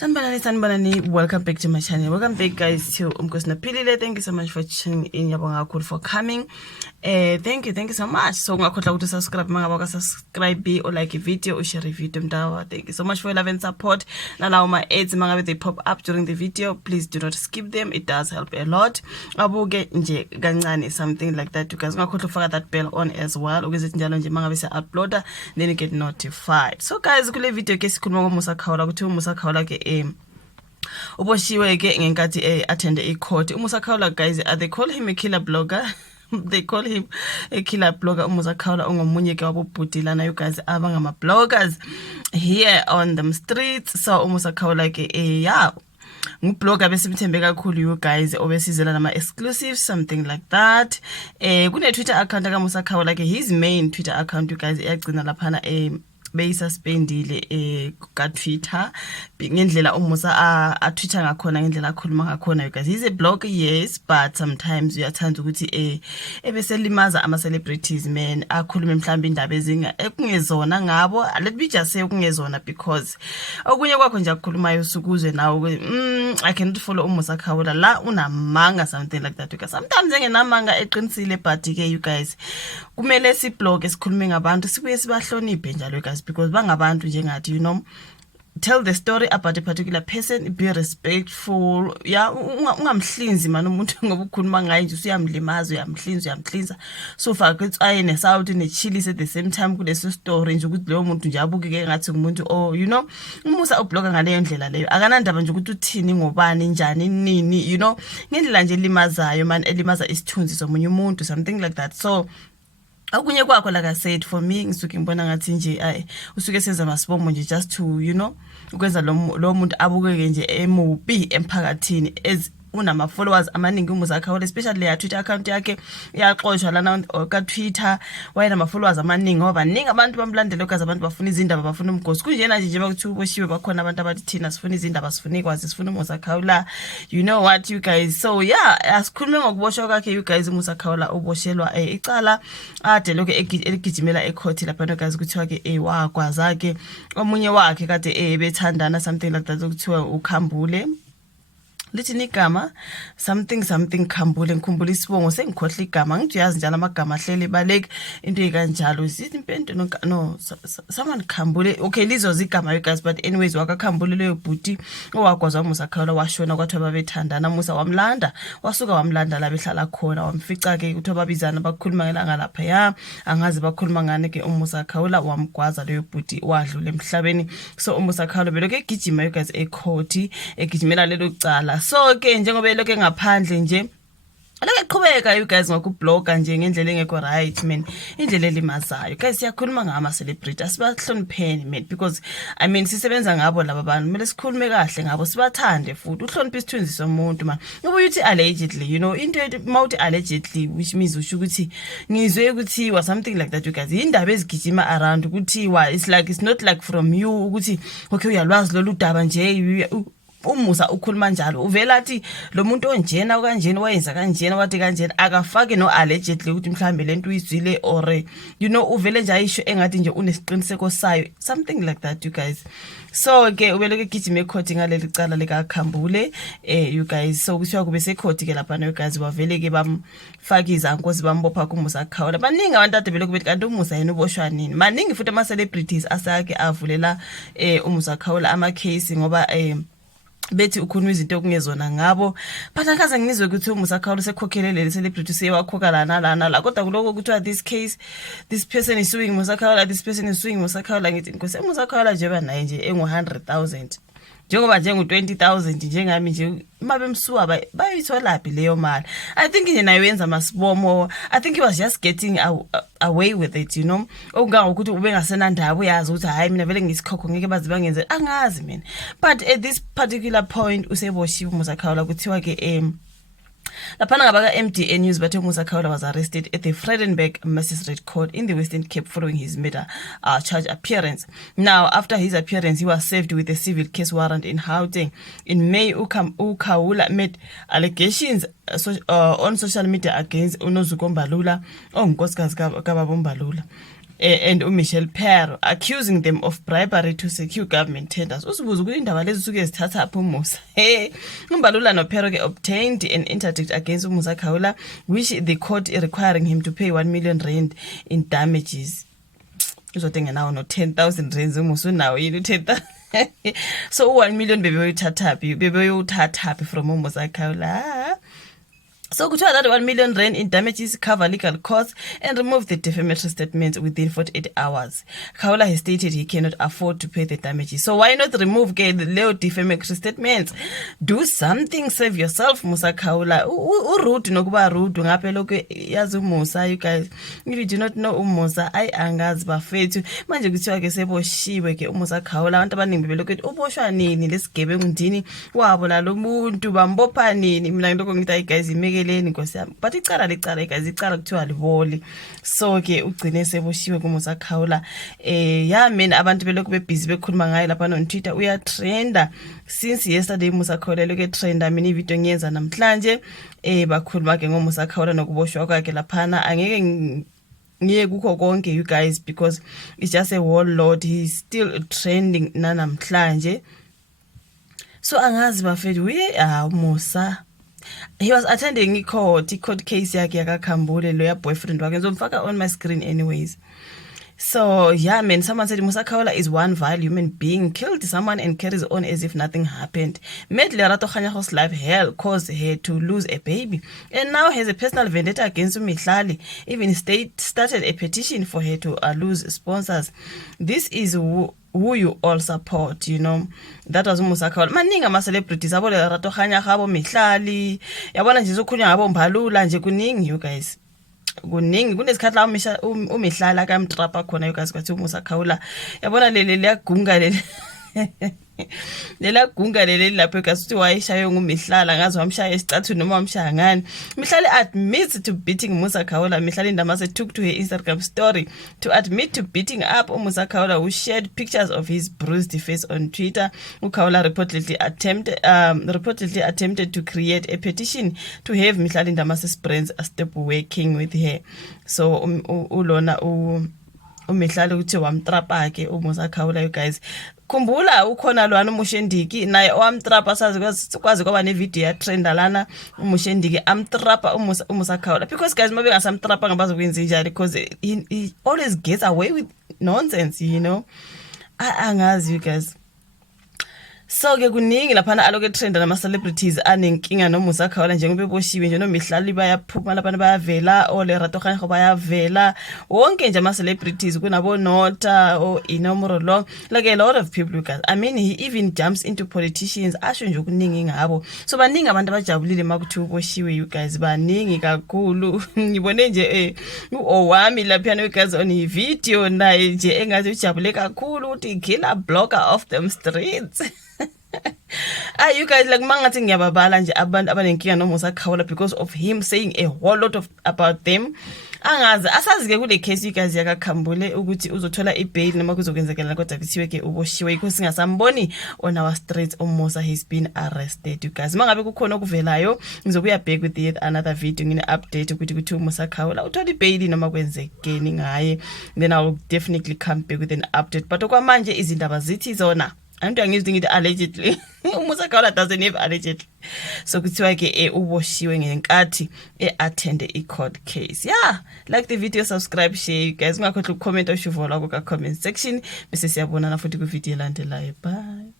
Sanibonani, welcome back to my channel. Welcome back guys to Umkosinaphilile. Thank you so much for tuning in. Yabonga kakhulu for coming. Thank you so much. So ungakhohlwa ukuthi subscribe mangaba subscribe or like a video or share a video mdawa. Thank you so much for your love and support. Nalawo ma ads mangabe they pop up during the video, please do not skip them. It does help a lot. Abuke nje kancane something like that. You guys ungakhohlwa ukufaka that bell on as well ukuze njalo nje mangabe se uploader then you get notified. So guys, kule video ke sikhuluma ngoMusa Khawula ukuthi uMusa Khawula ke uboshiwe ke ngenkathi attend a court. uMusa Khawula guys, they call him a killer blogger. They call him a killer blogger. uMusa Khawula ungomunye ke wabobhutilana you guys abangama bloggers here on the streets. So uMusa Khawula ke yeah, ngublogger besimthembe kakhulu you guys obesizela nama exclusives something like that. Kune Twitter account kaMusa Khawula ke, his main Twitter account you guys iyagcina laphana beyisuspendile ka Twitter ngendlela uMusa a Twitter ngakhona ngendlela akhuluma ngakhona you guys. He's a blogger, yes, but sometimes uyathanda ukuthi ebeselimaza ama celebrities man, akhulume mhlawumbe indaba ezinga ekungezona ngabo. Let me just say kungezona because okunye kwakho nje akukhulumayo usukuzwe nawe I cannot follow uMusa Khawula la unamanga something like that. Because sometimes engenamanga eqinisile but ke you guys kumele siblog esikhulume ngabantu sibuye sibahloniphe njalo you guys because bangabantu njengathi, you know, tell the story about a particular person, be respectful. Yeah, ungamhlinzi man umuntu ngoba ukhuluma ngaye nje usuyamlimaza uyamhlinza so faka itsayene sawuthi nechilise at the same time kuleso story nje ukuthi leyo muntu nje abukeke ngathi umuntu you know uMusa ublogger ngaleyo ndlela leyo akanandaba nje ukuthi uthini ngobani njani nini, you know, ngendlela nje limazayo man, elimaza isithunzi somunye umuntu something like that. So okunye kwakho like I said, for me ngisuke ngibona ngathi nje usuke senza masibomo nje just to, you know, ukwenza lo muntu abukeke nje emubi emphakathini as unama followers amaningi uMusa Khawula, especially ya Twitter account yakhe iyaxoshwa lana ka Twitter wayena ama followers amaningi ngoba ningi abantu bamlandela ukazi abantu bafuna izindaba bafuna umgosi kunjena nje bakuthi uboshiwe bakhona abantu abathi thina sifuna izindaba sifuna ikwazi sifuna uMusa Khawula, you know what you guys. So yeah, asikhulume ngokuboshwa kwakhe you guys. uMusa Khawula uboshelwa icala ade lokho egijimela ecourt lapha guys kuthiwa ke wakwaza ke omunye wakhe kade bethandana something like that ukuthiwa uKhambule lithi igama something Khambule, ngikhumbula isibongo sengikhohla igama ngiyazi njalo amagama ahlele baleke into ekanjalo isithi impento no someone Khambule. Okay, lizo zigama you guys, but anyways wakaKhambule leyo bhuti owagwazwa uMusa Khawula washona kwathi babethandana. Musa wamlanda wasuka wamlanda la behlala khona wamfica ke ukuthi babizana bakhuluma ngelanga lapha ya angazi bakhuluma ngane ke uMusa Khawula wamgwaza leyo bhuti wadlula emhlabeni. So uMusa Khawula beloke egijima you guys ecourt egijimela lelo cala. So ke njengoba eloke ngaphandle nje alake qhubeka you guys ngokublogger nje ngendlela engekho right man, indlela elimazayo guys. Siyakhuluma ngama celebrity asibahlonipheni man, because I mean sisebenza ngabo laba bantu kumele sikhulume kahle ngabo sibathande futhi uhloniphe isithunzi somuntu man. Ngoba uthi allegedly, you know, into mawuthi allegedly which means usho ukuthi ngizwe ukuthi was something like that you guys. Indaba ezigijima around ukuthi it's like it's not like from you ukuthi okay uyalwazi lolu daba nje uMusa ukhuluma njalo uvela athi lo muntu onjena kanjena wayenza kanjena wathi kanjena akafake no allegedly ukuthi mhlambe lento uyizwile or you know uvele nje ayisho engathi nje unesiqiniseko sayo something like that you guys. So ke ubeloke gijima ecourt ngaleli cala lika Khambule you guys. So kushiya kube secourt ke lapha you guys wavele ke bamfaka izankosi bambopha kuMusa Khawula. Baningi abantu ade beloku bethi kanti uMusa yena uboshwa nini. Maningi futhi ama celebrities asake avulela uMusa Khawula ama case ngoba bethi ukhuluma izinto okungezona ngabo, but akaze ngizwe ukuthi uMusa Khawula sekhokhelele le celebrity seyakhokha lana la kodwa kuloko kuthiwa this person is suing Musa Khawula, this person is suing Musa Khawula. Ngithi inkosi uMusa Khawula nje banaye nje engu 100,000 njengoba njengu 20,000 njengami nje mabe msuwa bayitholaphi leyo mali. I think nje nayo yenza masibomo. I think he was just getting away with it, you know, okungangokuthi ube ngasenandaba uyazi ukuthi hayi mina vele ngisikhokho ngeke bazi bangenze angazi mina. But at this particular point useboshiwe uMusa Khawula kuthiwa ke laphana ngabaka MDA News bathe uMusa Khawula was arrested at the Vredenburg Magistrate Court in the Western Cape following his murder charge appearance. Now, after his appearance, he was served with a civil case warrant in Gauteng. In May, uKhawula made allegations on social media against uNozuko Mbalula, unkosikazi kaBaba Mbalula. and Michelle Pero, accusing them of bribery to secure government tenders. Usibuza ukuthi indaba lezi suke zithatha apho uMusa. Mbalula noPero ke obtained an interdict against uMusa Khawula, which the court requiring him to pay 1 million rand in damages. Uzotenga nawo no 10,000 rand uMusa unawo yini 10,000. So 1 million bebe from uMusa Khawula. So kuthiwa that 1 million rand in damages cover legal costs and remove the defamatory statements within 48 hours. Khawula has stated he cannot afford to pay the damages. So why not remove the Leo defamatory statements? Do something, save yourself, Musa Khawula. Rude nokuba rude ngape lokho yazi Musa, you guys. If you do not know Musa, angazi bafethu. Manje kuthiwa ke seboshiwe ke uMusa Khawula. Abantu abaningi bebelokho uboshwa nini lesigebengu ndini wabo lalo muntu bambopha nini. Mina ngilokho ngithi guys imeke but icala lecala guys icala kuthiwa liboli. So ke ugcine seboshiwe kuMusa Khawula. Man abantu belokhu bebusy bekhuluma ngaye lapha on Twitter uyatrenda since yesterday. Musa Khawula lokho etrenda, mina ivideo ngiyenza namhlanje bakhuluma ke ngoMusa Khawula nokuboshwa kwakhe laphana. Angeke ngiye kukho konke you guys because it's just a warlord, he's still trending namhlanje. So angazi bafethu Musa, he was attending a court case yakhe yakaKhambule lawyer boyfriend wakhe. Ngizomfaka on my screen anyways. So man, someone said Musa Khawula is one vile human being, killed someone and carries on as if nothing happened, made Lerato Kganyago's life hell, caused her to lose a baby, and now has a personal vendetta against Mihlali, even started a petition for her to lose sponsors. This is who you all support, you know. That was Musa Khawula. Maningi ama-celebrities abo Lerato Kganyago, abo Mihlali, yabona nje sokhulunywa ngabo Mbalula nje kuningi you guys. Kuningi kunesikhathi la uMihlala kamtrapa khona you guys kwathi uMusa Khawula yabona leli liyagunga leli gunga leli lapho kasuthi wayeshaye nguMihlala ngazi wamshaya isicathu noma wamshaya ngani. Mihlali admits to beating Musa Khawula. Mihlali Ndamase took to her Instagram story to admit to beating up Musa Khawula, who shared pictures of his bruised face on Twitter. Khawula reportedly attempted to create a petition to have Mihlali Ndamase's friends stop working with her. So ulona uMihlali uthi wamtrapa ke uMusa Khawula you guys. Khumbula ukhona lwana uMushendiki naye owamtrapa kwazi kwaba nevideo ya trenda lana uMushendiki amtrapa uMusa Khawula, because guys mabe ngasamtrapa ngabazokwenza njani, because he always gets away with nonsense, you know. Angazi you guys. So ke kuningi laphana aloke trend nama-celebrities anenkinga noMusa Khawula njengoba beboshiwe nje noMihlali bayaphuma laphana bayavela, oLerato Kganyago bayavela, wonke nje ama-celebrities kunabo Nota or Inomrolo, like a lot of people guys. I mean he even jumps into politicians asho nje kuningi ngabo. So baningi abantu abajabulile makuthiwa uboshiwe you guys, baningi kakhulu. Ngibone nje uOwami laphana you guys on i video naye nje engathi ujabule kakhulu uthi killer blogger of them streets. You guys like mangathi ngiyababala nje abantu abanenkinga noMusa Khawula because of him saying a whole lot of about them. Angazi asazike kule case you guys yakaKhambule ukuthi uzothola ibail noma kuzokwenzekela kodwa kuthiwe ke uboshiwe because singasamboni on our streets uMusa has been arrested you guys. Mangabe kukhona okuvelayo ngizobuya back with yet another video ngine update ukuthi uMusa Khawula uthola ibail noma kwenzekeni ngaye, then I will definitely come back with an update. But okwamanje izindaba zithi zona I'm using it allegedly. Musa Khawula doesn't have allegedly. So kuthiwa ke uboshiwe ngenkathi attend a court case. Yeah, like the video, subscribe, share you guys. Ungakhohlwa ucomment or shuvo la ku comment section bese siyabonana futhi ku video elandelayo. Bye.